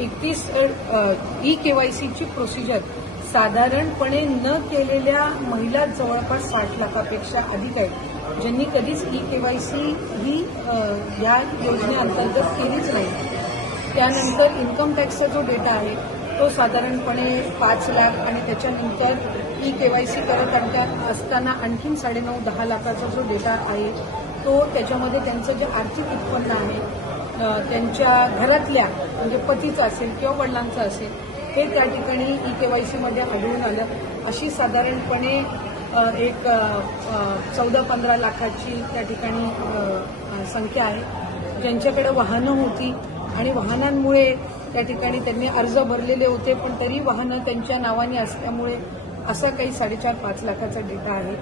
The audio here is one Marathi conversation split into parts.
31 ई केवायसीची प्रोसिजर साधारणपणे न केलेल्या महिला जवळपास 60 लाखापेक्षा अधिक आहेत, ज्यांनी कधीच ई केवायसी ही या योजनेअंतर्गत केलीच नाही. त्यानंतर इन्कम टॅक्सचा जो डेटा आहे तो साधारणपणे 5 लाख आणि त्याच्यानंतर ई केवायसी करत असताना आणखीन 9.5-10 लाखाचा जो डेटा आहे तो त्याच्यामध्ये त्यांचं जे आर्थिक उत्पन्न आहे त्यांच्या घरातल्या म्हणजे पतीचं असेल किंवा वडिलांचं असेल हे त्या ठिकाणी ई केवायसीमध्ये आढळून आलं. अशी साधारणपणे एक 14-15 लाखाची त्या ठिकाणी संख्या आहे ज्यांच्याकडे वाहनं होती आणि वाहनांमुळे त्या ठिकाणी त्यांनी अर्ज भरलेले होते पण तरी वाहनं त्यांच्या नावाने असल्यामुळे असा काही 4.5-5 लाखाचा डेटा आहे.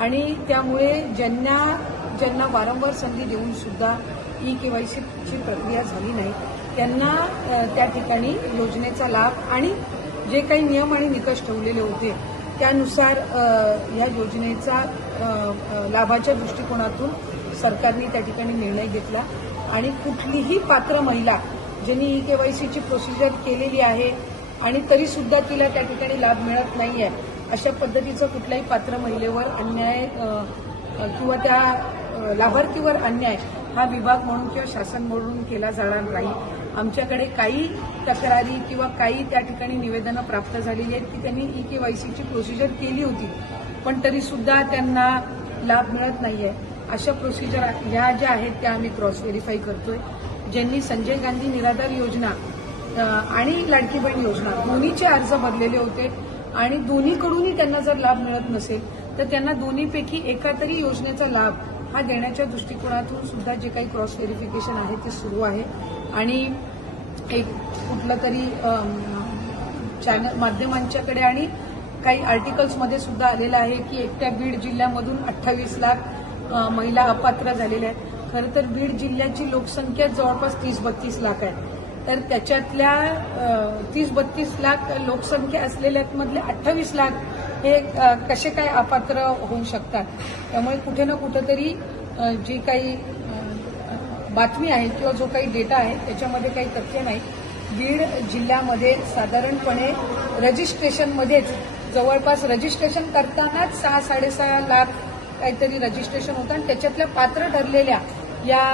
आणि त्यामुळे ज्यांना वारंवार संधी देऊन सुद्धा ई केवायसीची प्रक्रिया झाली नाही त्यांना त्या ठिकाणी योजनेचा लाभ आणि जे काही नियम आणि निकष ठेवलेले होते त्यानुसार या योजनेचा लाभाच्या दृष्टिकोनातून सरकारने त्या ठिकाणी निर्णय घेतला आणि कुठलीही पात्र महिला ज्यांनी ई केवायसीची प्रोसिजर केलेली आहे आणि तरी सुद्धा तिला त्या ठिकाणी लाभ मिळत नाही आहे अशा पद्धतीचं कुठल्याही पात्र महिलेवर अन्याय किंवा त्या लाभार्थीवर अन्याय हा विभाग म्हणून किंवा शासन म्हणून केला जाणार नाही. आमच्याकडे काही तक्रारी किंवा काही त्या ठिकाणी निवेदनं प्राप्त झालेली आहेत की त्यांनी ई केवायसीची प्रोसिजर केली होती पण तरी सुद्धा त्यांना लाभ मिळत नाहीये. अशा प्रोसिजर ह्या ज्या आहेत त्या आम्ही क्रॉस व्हेरीफाय करतोय. ज्यांनी संजय गांधी निराधार योजना आणि लाडकी बहीण योजना दोन्हीचे अर्ज भरलेले होते आणि दोन्हीकडूनही त्यांना जर लाभ मिळत नसेल तर त्यांना दोन्हीपैकी एका तरी योजनेचा लाभ हा देण्याच्या दृष्टिकोनातून सुद्धा जे काही क्रॉस व्हेरिफिकेशन आहे ते सुरू आहे. आणि एक कुठलं तरी चॅनल माध्यमांच्याकडे आणि काही आर्टिकल्समध्ये सुद्धा आलेलं आहे की एकट्या बीड जिल्ह्यामधून 28 लाख महिला अपात्र झालेल्या आहेत. खरं तर बीड जिल्ह्याची लोकसंख्या जवळपास 30-32 लाख आहे तर त्याच्यातल्या 30-32 लाख लोकसंख्या असलेल्यामधले 28 लाख हे कसे काय अपात्र होऊ शकतात. त्यामुळे कुठे ना कुठेतरी जी काही बातमी आहे किंवा जो काही डेटा आहे त्याच्यामध्ये काही तथ्य नाही. बीड जिल्ह्यामध्ये साधारणपणे रजिस्ट्रेशनमध्येच जवळपास रजिस्ट्रेशन करतानाच 6-6.5 लाख काहीतरी रजिस्ट्रेशन होतं आणि त्याच्यातल्या पात्र ठरलेल्या या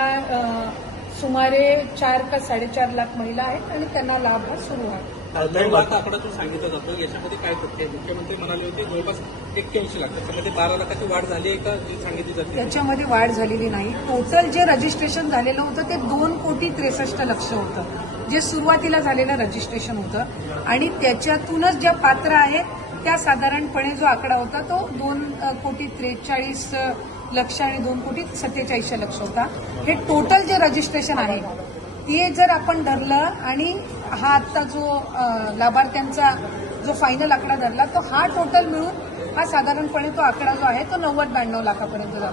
सुमारे 4 का 4.5 लाख महिला आहेत आणि त्यांना लाभ हा सुरू आहे. 9 लाख आकडा जो सांगितला जातो याच्यामध्ये काय तथ्य आहे? मुख्यमंत्री म्हणाले होते जवळपास 81 लाख, त्याच्यामध्ये 12 लाखाची वाढ झाली आहे का जी सांगितली जाते? त्याच्यामध्ये वाढ झालेली नाही. टोटल जे रजिस्ट्रेशन झालेलं होतं ते 2,63,00,000 होतं जे सुरुवातीला झालेलं रजिस्ट्रेशन होतं आणि त्याच्यातूनच ज्या पात्र आहेत त्या साधारणपणे जो आकडा होता तो 2,43,00,000 आणि 2,47,00,000 होता. हे टोटल जे रजिस्ट्रेशन आहे ते जर आपण धरलं आणि हा आत्ता जो लाभार्थ्यांचा जो फायनल आकडा धरला तो हा टोटल मिळून हा साधारणपणे तो आकडा जो आहे तो 90-92 लाखापर्यंत झाला.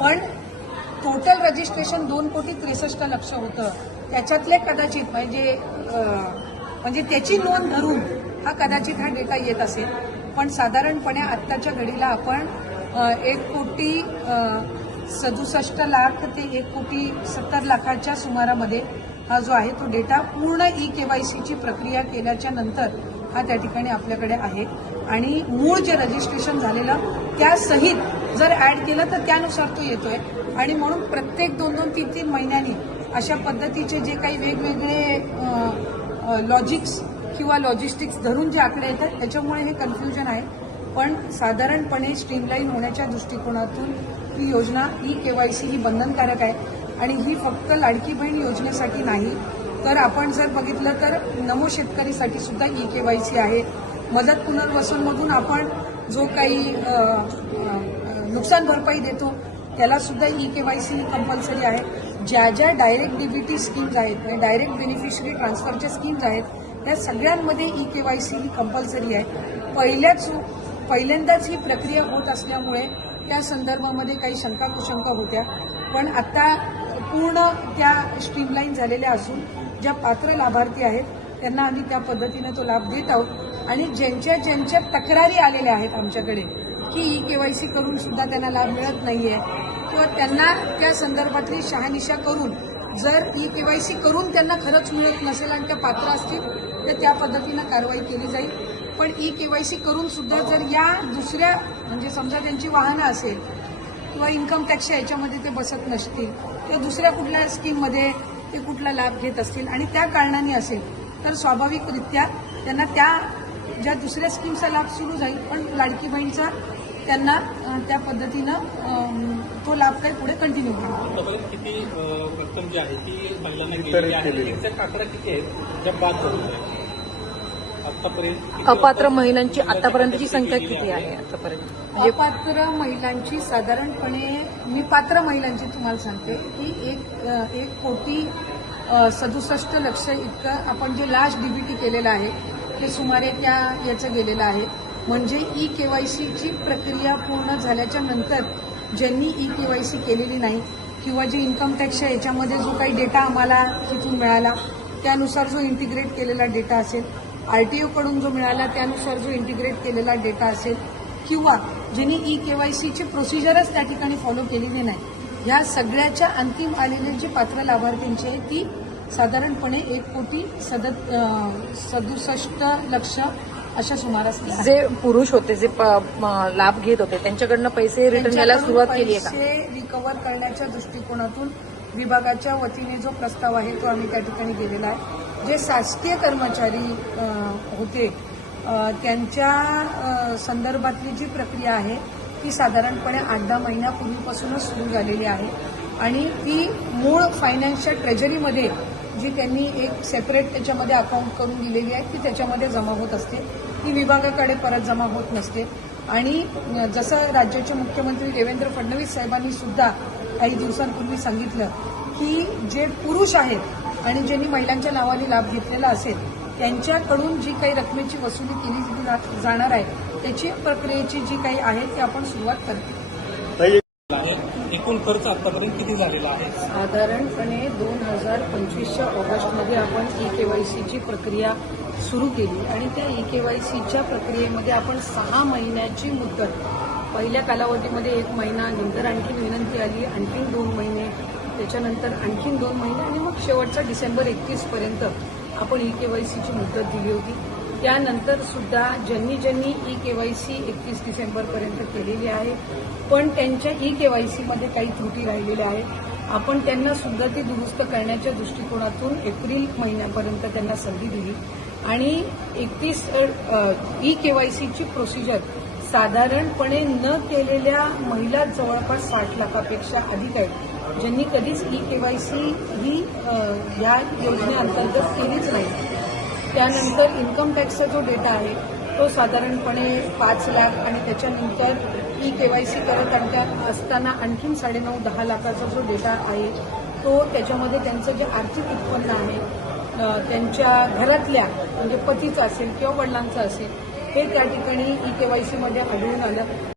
पण टोटल रजिस्ट्रेशन 2,63,00,000 होतं त्याच्यातले कदाचित म्हणजे त्याची नोंद धरून हा कदाचित हा डेटा येत असेल पण साधारणपणे आत्ताच्या घडीला आपण 1,67,00,000 ते 1,70,00,000 सुमारामध्ये हा जो आहे तो डेटा पूर्ण ई केवायसीची प्रक्रिया केल्याच्या नंतर हा त्या ठिकाणी आपल्याकडे आहे. आणि मूळ जे रजिस्ट्रेशन झालेलं त्यासहित जर ऍड केलं तर त्यानुसार तो येतोय आणि म्हणून प्रत्येक 2-3 महिन्यांनी अशा पद्धतीचे जे काही वेगवेगळे लॉजिक्स किंवा लॉजिस्टिक्स धरून जे आकडे येतात त्याच्यामुळे हे कन्फ्युजन आहे. पण साधारणपणे स्ट्रीमलाईन होण्याच्या दृष्टिकोनातून ही योजना ई केवायसी ही बंधनकारक आहे आणि ही फक्त लाडकी बहीण योजनेसाठी नाही तर आपण जर बघितलं तर नमो शेतकरीसाठी सुद्धा ई केवायसी आहे. मदत पुनर्वसनमधून आपण जो काही नुकसान भरपाई देतो त्याला सुद्धा ई केवायसी ही कंपल्सरी आहे. ज्या डायरेक्ट डीबीटी स्कीम्स आहेत म्हणजे डायरेक्ट बेनिफिशरी ट्रान्सफरच्या स्कीम्स आहेत त्या सगळ्यांमध्ये ई केवायसी ही कंपल्सरी आहे. पहिल्यांदाच ही प्रक्रिया होत असल्यामुळे त्या संदर्भामध्ये काही शंका कुशंका होत्या पण आता पूर्ण त्या स्ट्रीमलाईन झालेल्या असून ज्या पात्र लाभार्थी आहेत त्यांना आम्ही त्या पद्धतीने तो लाभ देत आहोत आणि ज्यांच्या तक्रारी आलेल्या आहेत आमच्याकडे की ई केवायसी करून सुद्धा त्यांना लाभ मिळत नाहीये किंवा त्यांना त्या संदर्भातली शहानिशा करून जर ई केवायसी करून त्यांना खरंच मिळत नसेल आणि त्या पात्र असतील तर त्या पद्धतीनं कारवाई केली जाईल. पण ई केवायसी करून सुद्धा जर या दुसऱ्या म्हणजे समजा त्यांची वाहनं असेल किंवा इन्कम टॅक्सच्या याच्यामध्ये ते बसत नसतील किंवा दुसऱ्या कुठल्या स्कीममध्ये ते कुठला लाभ घेत असतील आणि त्या कारणाने असेल तर स्वाभाविकरित्या त्यांना ज्या दुसऱ्या स्कीमचा लाभ सुरू जाईल, पण लाडकी बहीणचा त्यांना त्या पद्धतीनं तो लाभ काही पुढे कंटिन्यू करेल. किती रक्कम जी आहे ती महिलांना गेलेली आहे, एक्झॅक्ट आकडा किती आहे ज्या बाद झालेल्या आतापर्यंत? अपात्र महिलांची आतापर्यंतची संख्या किती आहे आतापर्यंत? म्हणजे अपात्र महिलांची साधारणपणे मी पात्र महिलांची तुम्हाला सांगते की 1,67,00,000 इतकं आपण जे लास्ट डीबीटी केलेलं आहे ते सुमारे त्या याचं गेलेलं आहे. म्हणजे ई केवायसीची प्रक्रिया पूर्ण झाल्याच्या नंतर ज्यांनी ई केवायसी केलेली नाही किंवा जे इन्कम टॅक्सच्या याच्यामध्ये जो काही डेटा आम्हाला तिथून मिळाला त्यानुसार जो इंटिग्रेट केलेला डेटा असेल, आरटीओकडून जो मिळाला त्यानुसार जो इंटिग्रेट केलेला डेटा असेल किंवा ज्यांनी ई केवायसीची प्रोसिजरच त्या ठिकाणी फॉलो केलेली नाही, ह्या सगळ्याच्या अंतिम आलेले जे पात्र लाभार्थींची आहे ती साधारणपणे 1,67,00,000 अशा सुमारास जे पुरुष होते जे लाभ घेत होते त्यांच्याकडनं पैसे रिटर्न यायला सुरुवात केली आहे का? पैसे रिकव्हर करण्याच्या दृष्टिकोनातून विभागाच्या वतीने जो प्रस्ताव आहे तो आम्ही त्या ठिकाणी गेलेला आहे. जे शासकीय कर्मचारी होते त्यांच्या संदर्भातली जी प्रक्रिया आहे ती साधारणपणे 8-10 महिन्यापूर्वीपासूनच सुरू झालेली आहे आणि ती मूळ फायनान्सच्या ट्रेजरीमध्ये जी त्यांनी एक सेपरेट त्याच्यामध्ये अकाउंट करून दिलेली आहे ती त्याच्यामध्ये जमा होत असते, ती विभागाकडे परत जमा होत नसते. आणि जसं राज्याचे मुख्यमंत्री देवेंद्र फडणवीस साहेबांनी सुद्धा काही दिवसांपूर्वी सांगितलं की जे पुरुष आहेत आणि ज्यांनी महिलांच्या नावाने लाभ घेतलेला असेल त्यांच्याकडून जी काही रकमेची वसुली केली जाणार आहे त्याची प्रक्रियेची जी काही आहे ती आपण सुरुवात करतो. एकूण खर्च आतापर्यंत किती झालेला आहे? साधारणपणे 2025च्या ऑगस्टमध्ये आपण ई केवायसीची प्रक्रिया सुरू केली आणि त्या ई केवायसीच्या प्रक्रियेमध्ये आपण 6 महिन्याची मुदत, पहिल्या कालावधीमध्ये 1 महिना, नंतर आणखी विनंती आली आणखी 2 महिने, त्याच्यानंतर आणखी 2 महिने आणि मग शेवटचा डिसेंबर 31 पर्यंत आपण ई केवायसीची मुदत दिली होती. त्यानंतर सुद्धा ज्यांनी ई केवायसी 31 डिसेंबरपर्यंत केलेली आहे पण त्यांच्या ई केवायसीमध्ये काही त्रुटी राहिलेल्या आहेत, आपण त्यांना सुद्धा ती दुरुस्त करण्याच्या दृष्टिकोनातून एप्रिल महिन्यापर्यंत त्यांना संधी दिली आणि 31 ई केवायसीची प्रोसिजर साधारणपणे न केलेल्या महिला जवळपास 60 लाखापेक्षा अधिक आहेत, ज्यांनी कधीच ई केवायसी ही या योजनेअंतर्गत केलीच नाही. त्यानंतर इन्कम टॅक्सचा जो डेटा आहे तो साधारणपणे 5 लाख आणि त्याच्यानंतर ई केवायसी करत असताना आणखीन 9.5-10 लाखाचा जो डेटा आहे तो त्याच्यामध्ये त्यांचं जे आर्थिक उत्पन्न आहे त्यांच्या घरातल्या म्हणजे पतीचं असेल किंवा वडिलांचं असेल हे त्या ठिकाणी ई केवायसीमध्ये आढळून आलं.